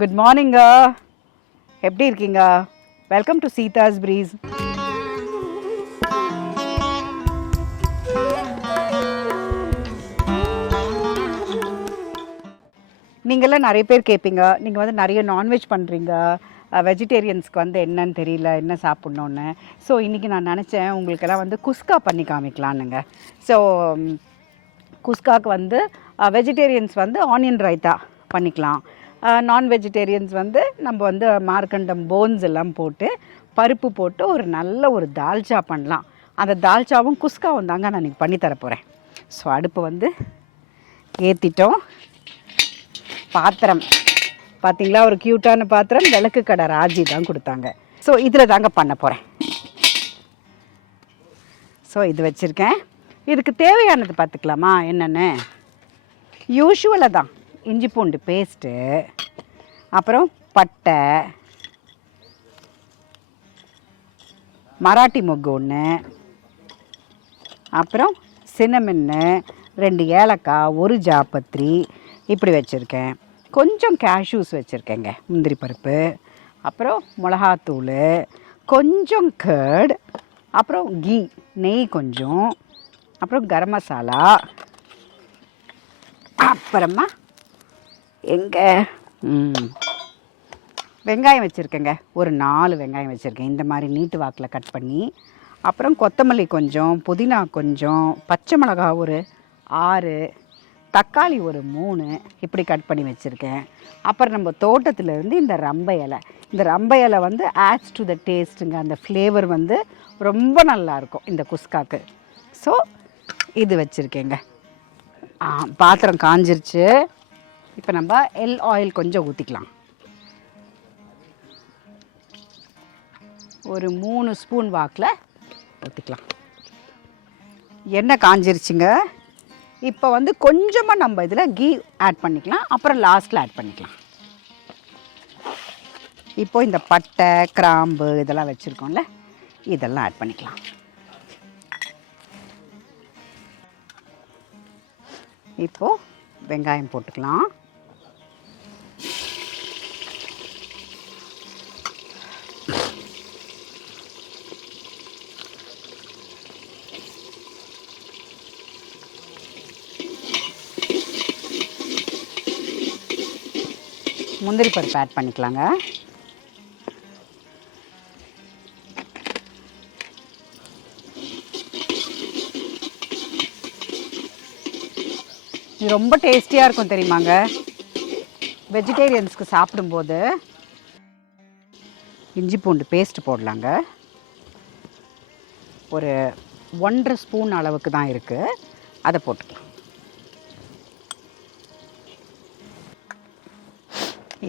Good morning. எப்படி இருக்கீங்க? Welcome to Seetha's breeze. நீங்கள்லாம் நிறைய பேர் கேட்பீங்க, நீங்கள் வந்து நிறைய நான்வெஜ் பண்ணுறீங்க, வெஜிடேரியன்ஸ்க்கு வந்து என்னன்னு தெரியல, என்ன சாப்பிட்ணுன்னு. ஸோ இன்றைக்கி நான் நினச்சேன் உங்களுக்கெல்லாம் வந்து குஸ்கா பண்ணி காமிக்கலான்னுங்க. ஸோ குஸ்காவுக்கு வந்து வெஜிடேரியன்ஸ் வந்து ஆனியன் ரைத்தா பண்ணிக்கலாம். நான் வெஜிடேரியன்ஸ் வந்து நம்ம வந்து மார்க்கண்டம் போன்ஸ் எல்லாம் போட்டு பருப்பு போட்டு ஒரு தால்ச்சா பண்ணலாம். அந்த தால்ச்சாவும் குஸ்காவும் தாங்க நான் இன்றைக்கி பண்ணித்தர போகிறேன். ஸோ அடுப்பு வந்து ஏற்றிட்டோம். பாத்திரம் பார்த்திங்களா, ஒரு க்யூட்டான பாத்திரம், விளக்கு கடை ராஜி தான் கொடுத்தாங்க. ஸோ இதில் தாங்க பண்ண போகிறேன். ஸோ இது வச்சுருக்கேன். இதுக்கு தேவையானது பார்த்துக்கலாமா என்னென்னு. யூஷுவலாக தான் இஞ்சி பூண்டு பேஸ்ட்டு, அப்புறம் பட்டை, மராட்டி மொக்கு ஒன்று, அப்புறம் சின்னமென்னு, 2 ஏலக்காய், 1 ஜாப்பத்திரி இப்படி வச்சுருக்கேன். கொஞ்சம் கேஷ்யூஸ் வச்சுருக்கேங்க, முந்திரி பருப்பு, அப்புறம் மிளகாத்தூள், கொஞ்சம் கர்ட், அப்புறம் கீ நெய் கொஞ்சம், அப்புறம் கரம் மசாலா, அப்புறமா எங்கே வெங்காயம் வச்சுருக்கேங்க. ஒரு 4 வெங்காயம் வச்சுருக்கேன், இந்த மாதிரி நீட்டு வாக்கில் கட் பண்ணி. அப்புறம் கொத்தமல்லி கொஞ்சம், புதினா கொஞ்சம், பச்சை மிளகா ஒரு 6, தக்காளி ஒரு 3 இப்படி கட் பண்ணி வச்சுருக்கேன். அப்புறம் நம்ம தோட்டத்திலேருந்து இந்த ரம்பை இலை, இந்த ரம்பை இலை வந்து ஆட்ஸ் டு த டேஸ்ட்டுங்க. அந்த ஃப்ளேவர் வந்து ரொம்ப நல்லாயிருக்கும் இந்த குஸ்காக்கு. ஸோ இது வச்சுருக்கேங்க. பாத்திரம் காஞ்சிருச்சு. இப்போ நம்ம ஆயில் கொஞ்சம் ஊற்றிக்கலாம். ஒரு 3 ஸ்பூன் வாக்கில் ஊற்றிக்கலாம். எண்ணெய் காஞ்சிருச்சுங்க. இப்போ வந்து கொஞ்சமாக நம்ம இதில் கீ ஆட் பண்ணிக்கலாம், அப்புறம் லாஸ்ட்டில் ஆட் பண்ணிக்கலாம். இப்போது இந்த பட்டை கிராம்பு இதெல்லாம் வச்சுருக்கோம்ல, இதெல்லாம் ஆட் பண்ணிக்கலாம். இப்போது வெங்காயம் போட்டுக்கலாம். முந்திரி பருப்பு ஆட் பண்ணிக்கலாங்க. இது ரொம்ப டேஸ்டியாக இருக்கும் தெரியுமாங்க வெஜிடேரியன்ஸ்க்கு சாப்பிடும்போது. இஞ்சி பூண்டு பேஸ்ட் போடலாங்க. ஒரு 1.5 ஸ்பூன் அளவுக்கு தான் இருக்குது, அதை போட்டுக்கலாம்.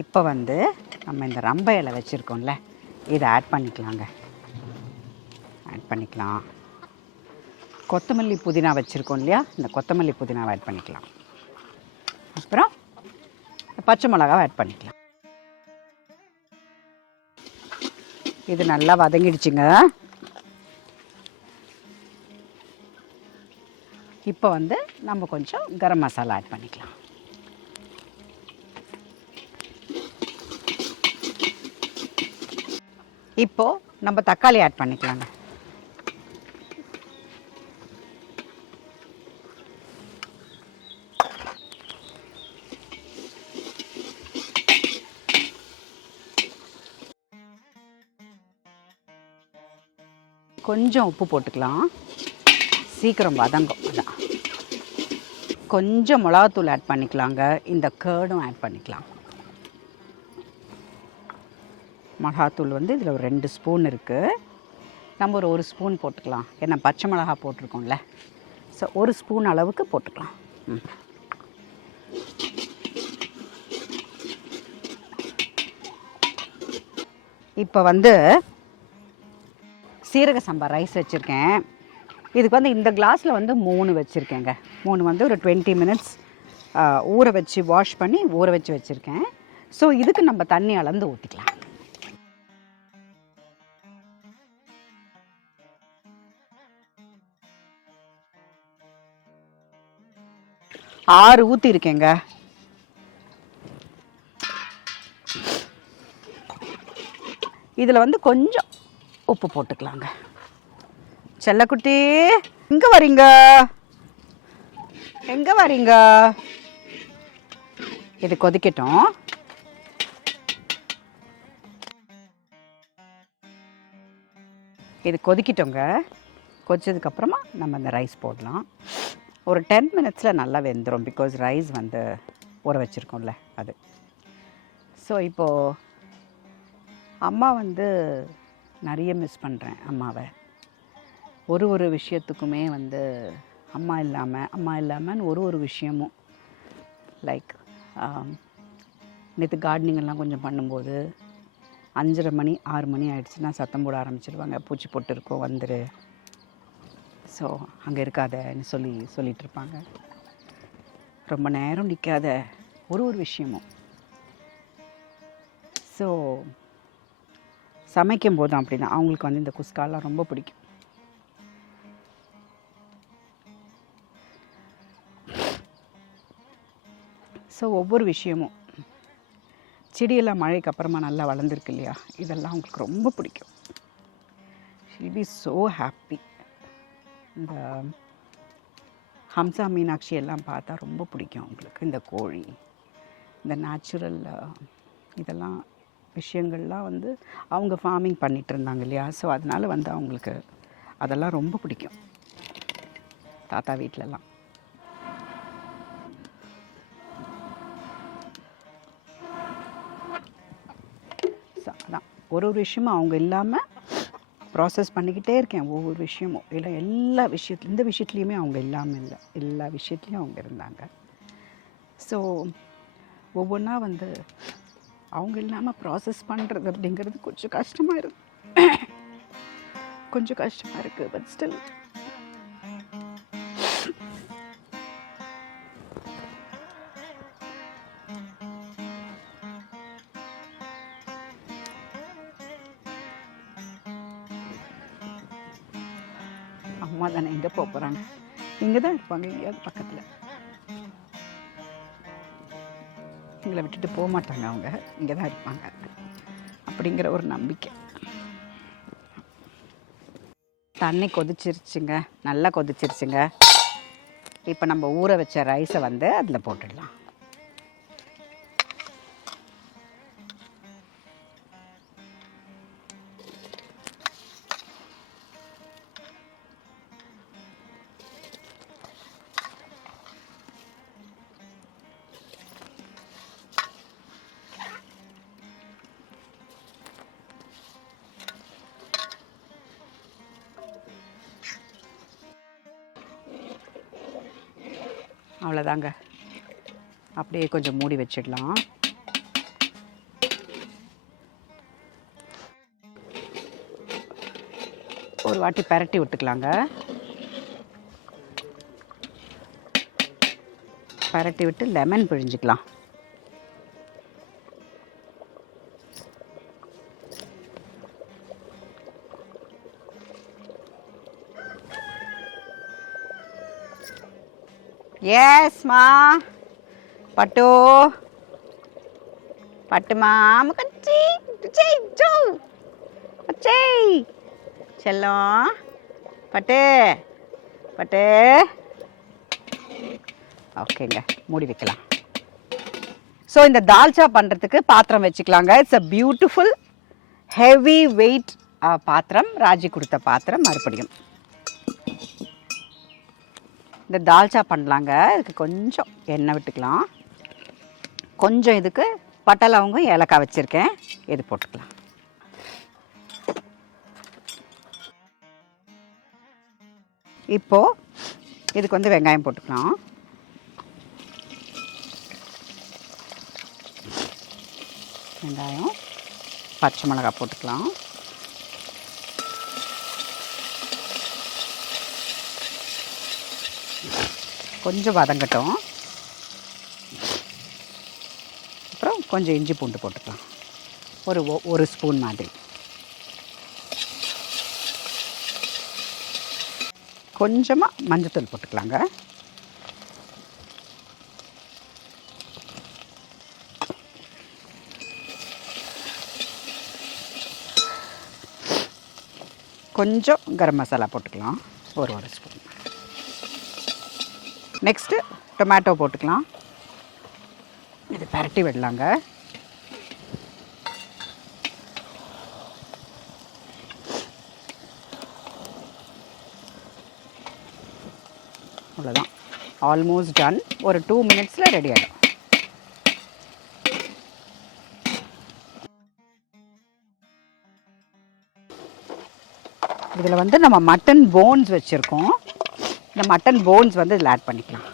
இப்போ வந்து நம்ம இந்த ரம்பை இலை வச்சுருக்கோம்ல, இதை ஆட் பண்ணிக்கலாங்க. ஆட் பண்ணிக்கலாம். கொத்தமல்லி புதினா வச்சுருக்கோம் இல்லையா, இந்த கொத்தமல்லி புதினாவை ஆட் பண்ணிக்கலாம். அப்புறம் பச்சை மிளகாவை ஆட் பண்ணிக்கலாம். இது நல்லா வதங்கிடுச்சுங்க. இப்போ வந்து நம்ம கொஞ்சம் கரம் மசாலா ஆட் பண்ணிக்கலாம். இப்போது நம்ம தக்காளி ஆட் பண்ணிக்கலாங்க. கொஞ்சம் உப்பு போட்டுக்கலாம், சீக்கிரம் வதங்கும். அதான் கொஞ்சம் மிளகாத்தூள் ஆட் பண்ணிக்கலாங்க. இந்த கர்டும் ஆட் பண்ணிக்கலாம். மிளகாத்தூள் வந்து இதில் ஒரு 2 ஸ்பூன் இருக்குது. நம்ம ஒரு 1 ஸ்பூன் போட்டுக்கலாம், ஏன்னா பச்சை மிளகா போட்டிருக்கோம்ல. ஸோ 1 ஸ்பூன் அளவுக்கு போட்டுக்கலாம். இப்போ வந்து சீரக சம்பா ரைஸ் வச்சுருக்கேன். இதுக்கு வந்து இந்த கிளாஸில் வந்து 3 வச்சுருக்கேங்க. 3 வந்து ஒரு 20 மினிட்ஸ் ஊற வச்சு வாஷ் பண்ணி ஊற வச்சு வச்சுருக்கேன். ஸோ இதுக்கு நம்ம தண்ணி அளந்து ஊற்றிக்கலாம். 6 ஊற்றிருக்கேங்க. இதில் வந்து கொஞ்சம் உப்பு போட்டுக்கலாங்க. செல்லக்குட்டி எங்கே வரீங்க, எங்கே வரீங்க? இது கொதிக்கட்டும். இது கொதிக்கிட்டோங்க. கொதிச்சதுக்கப்புறமா நம்ம இந்த ரைஸ் போடலாம். ஒரு 10 மினிட்ஸில் நல்லா வெந்துடும். பிகாஸ் ரைஸ் வந்து ஊற வச்சுருக்கோம்ல அது. ஸோ இப்போது அம்மா வந்து நிறைய மிஸ் பண்ணுறேன் அம்மாவை. ஒரு விஷயத்துக்குமே வந்து அம்மா இல்லாமன்னு ஒரு விஷயமும் லைக் நேற்று கார்டனிங் எல்லாம் கொஞ்சம் பண்ணும்போது 5:30 மணி 6 மணி ஆகிடுச்சுன்னா சத்தம் போட ஆரம்பிச்சிருவாங்க. பூச்சி போட்டு இருக்கோம் வந்துரு, ஸோ அங்கே இருக்காதன்னு சொல்லிகிட்டு இருப்பாங்க. ரொம்ப நேரம் நிற்காத ஒரு விஷயமும். ஸோ சமைக்கும் போதும் அப்படி தான். அவங்களுக்கு வந்து இந்த குஸ்காலாம் ரொம்ப பிடிக்கும். ஸோ ஒவ்வொரு விஷயமும், செடியெல்லாம் மழைக்கு அப்புறமா நல்லா வளர்ந்துருக்கு இல்லையா, இதெல்லாம் அவங்களுக்கு ரொம்ப பிடிக்கும். She'll be so happy. இந்த ஹம்சா மீனாட்சி எல்லாம் பார்த்தா ரொம்ப பிடிக்கும் அவங்களுக்கு. இந்த கோழி, இந்த நேச்சுரல் இதெல்லாம் விஷயங்கள்லாம் வந்து அவங்க ஃபார்மிங் பண்ணிகிட்டு இருந்தாங்க இல்லையா, ஸோ அதனால் வந்து அவங்களுக்கு அதெல்லாம் ரொம்ப பிடிக்கும் தாத்தா வீட்டிலலாம். அதான் ஒரு விஷயமும் அவங்க இல்லாமல் ப்ராசஸ் பண்ணிக்கிட்டே இருக்கேன். ஒவ்வொரு விஷயமும் இல்லை, எல்லா விஷயத்துலையும், இந்த விஷயத்துலையுமே அவங்க இல்லாமல் இல்லை, எல்லா விஷயத்துலையும் அவங்க இருந்தாங்க. ஸோ ஒவ்வொன்றா வந்து அவங்க இல்லாமல் ப்ராசஸ் பண்ணுறது அப்படிங்கிறது கொஞ்சம் கஷ்டமாக இருக்குது. பட் ஸ்டில் அம்மா தானே எங்கே போக போகிறாங்க, இங்கே தான் இருப்பாங்க, எங்கேயாவது பக்கத்தில். எங்களை விட்டுட்டு போக மாட்டாங்க, அவங்க இங்கே தான் இருப்பாங்க அப்படிங்கிற ஒரு நம்பிக்கை. தண்ணி கொதிச்சிருச்சுங்க, நல்லா கொதிச்சிருச்சுங்க. இப்போ நம்ம ஊற வச்ச ரைஸை வந்து அதில் போட்டுடலாம். அவ்வளோதாங்க, அப்படியே கொஞ்சம் மூடி வச்சிடலாம். ஒரு வாட்டி பரட்டி விட்டுக்கலாங்க. பரட்டி விட்டு லெமன் பிழிஞ்சிக்கலாம். எஸ் மா, பட்டு பட்டுமா முக்கச்சி ஜோ அச்சே செல்லம் பட்டு பட்டு. ஓகேங்க, மூடி வைக்கலாம். ஸோ இந்த தால்ச்சா பண்ணுறதுக்கு பாத்திரம் வச்சுக்கலாங்க. It's a beautiful heavy weight பாத்திரம், ராஜி கொடுத்த பாத்திரம். மறுபடியும் இந்த தால்ச்சா பண்ணலாங்க. இதுக்கு கொஞ்சம் எண்ணெய் விட்டுக்கலாம். கொஞ்சம் இதுக்கு பட்டை லவங்கம் ஏலக்காய் வச்சுருக்கேன், இது போட்டுக்கலாம். இப்போது இதுக்கு வந்து வெங்காயம் போட்டுக்கலாம். வெங்காயம், பச்சை மிளகாய் போட்டுக்கலாம். கொஞ்சம் வதங்கட்டும். அப்புறம் கொஞ்சம் இஞ்சி பூண்டு போட்டுக்கலாம், ஒரு ஸ்பூன் மாதிரி. கொஞ்சமாக மஞ்சத்தூள் போட்டுக்கலாங்க. கொஞ்சம் கரம் மசாலா போட்டுக்கலாம், ஒரு ஸ்பூன். நெக்ஸ்ட்டு டொமேட்டோ போட்டுக்கலாம். இது பரட்டி விடலாங்க. அவ்வளோதான், ஆல்மோஸ்ட் டன். ஒரு 2 மினிட்ஸில் ரெடி ஆகிடும். இதில் வந்து நம்ம மட்டன் போன்ஸ் வச்சுருக்கோம். இந்த மட்டன் போன்ஸ் வந்து இதில் ஆட் பண்ணிக்கலாம்.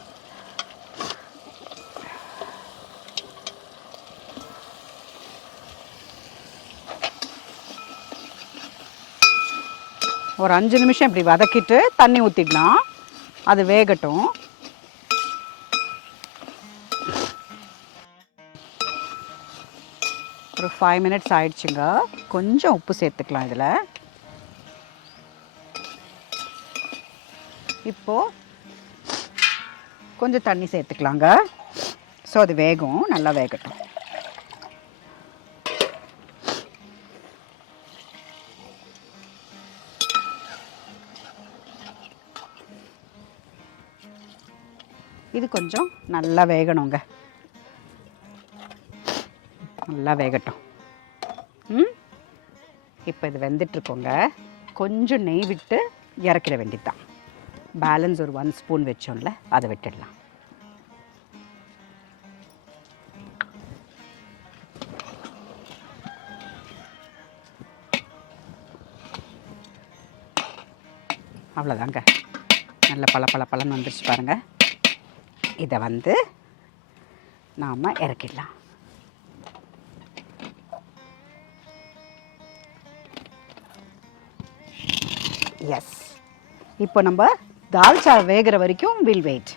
ஒரு 5 நிமிஷம் இப்படி வதக்கிட்டு தண்ணி ஊற்றிடலாம், அது வேகட்டும். ஒரு 5 மினிட்ஸ் ஆயிடுச்சுங்க. கொஞ்சம் உப்பு சேர்த்துக்கலாம் இதில். இப்போது கொஞ்சம் தண்ணி சேர்த்துக்கலாங்க. ஸோ அது வேகும், நல்லா வேகட்டும். இது கொஞ்சம் நல்லா வேகணுங்க, நல்லா வேகட்டும். இப்போ இது வெந்துட்டுருக்கோங்க. கொஞ்சம் நெய் விட்டு இறக்கிட வேண்டியதுதான். பேலன்ஸ் ஒரு 1 ஸ்பூன் வச்சோம்ல, அதை விட்டுடலாம். அவ்வளோதாங்க, நல்ல பழன்னு வந்துருச்சு பாருங்கள். இதை வந்து நாம் இறக்கிடலாம். எஸ், இப்போ நம்ம தால்ச்சா வேகிற வரைக்கும் வில் வெயிட்.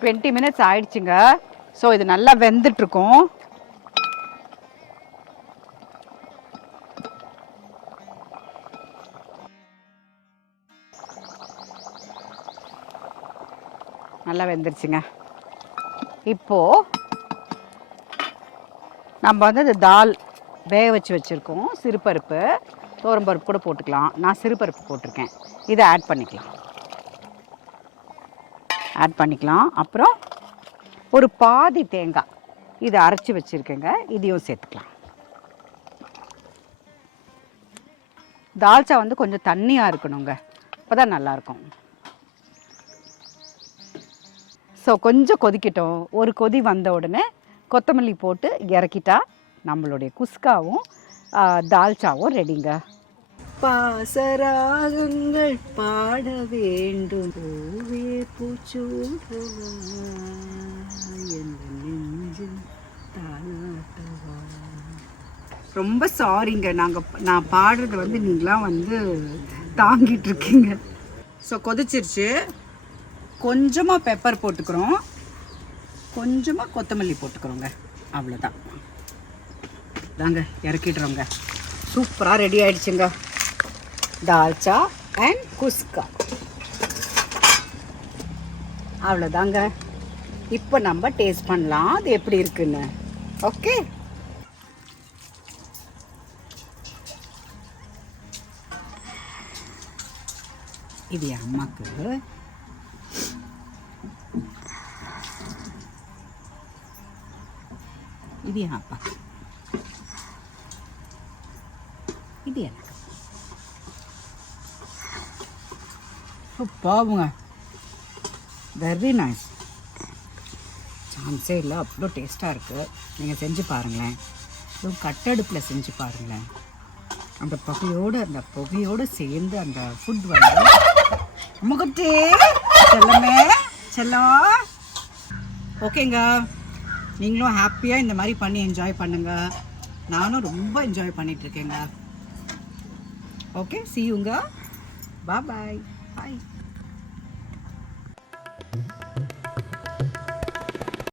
20 மினிட்ஸ் ஆயிடுச்சுங்க. ஸோ இது நல்லா வெந்துட்டுருக்கோம். நல்லா வெந்துருச்சுங்க. இப்போது நம்ம வந்து இந்த தால் வேக வச்சுருக்கோம். சிறுபருப்பு, துவரம்பருப்பு கூட போட்டுக்கலாம். நான் சிறுபருப்பு போட்டிருக்கேன். இதை ஆட் பண்ணிக்கலாம். அப்புறம் ஒரு பாதி தேங்காய் இதை அரைச்சி வச்சுருக்கேங்க, இதையும் சேர்த்துக்கலாம். தால்ச்சா வந்து கொஞ்சம் தண்ணியாக இருக்கணுங்க, அப்போ தான் நல்லாயிருக்கும். ஸோ கொஞ்சம் கொதிக்கட்டும். ஒரு கொதி வந்த உடனே கொத்தமல்லி போட்டு இறக்கிட்டா நம்மளுடைய குஸ்காவும் தால்ச்சாவும் ரெடிங்க. பாசராகங்கள் பாட வேண்டும், பூவே பூச்சூடவா என் நெஞ்சில் தாலாட்டவா. ரொம்ப சாரிங்க, நான் பாடுறது வந்து நீங்களாம் வந்து தாங்கிட்டு இருக்கீங்க. ஸோ கொதிச்சிருச்சு. கொஞ்சமாக பெப்பர் போட்டுக்கிறோம், கொஞ்சமாக கொத்தமல்லி போட்டுக்கிறோங்க. அவ்வளோதான் தாங்க, இறக்கிடுறோங்க. சூப்பராக ரெடி ஆகிடுச்சுங்க தால்ச்சா அண்ட் குஸ்கா. அவ்வளோதாங்க. இப்போ நம்ம டேஸ்ட் பண்ணலாம் அது எப்படி இருக்குன்னு. ஓகே, இது என் அம்மாக்கு, இது என் அப்பா, இது எனக்கு. பாவுங்க, வெரி நைஸ். சான்ஸே இல்லை, அவ்வளோ டேஸ்ட்டாக இருக்குது. நீங்கள் செஞ்சு பாருங்களேன். இதுவும் கட்டடுப்பில் செஞ்சு பாருங்களேன். அந்த புகையோடு சேர்ந்து அந்த ஃபுட் வந்து முகத்தே செல்லமே செல்லம். ஓகேங்க, நீங்களும் ஹாப்பியாக இந்த மாதிரி பண்ணி என்ஜாய் பண்ணுங்கள். நானும் ரொம்ப என்ஜாய் பண்ணிகிட்ருக்கேங்க. Okay, see you. Bye bye. Bye.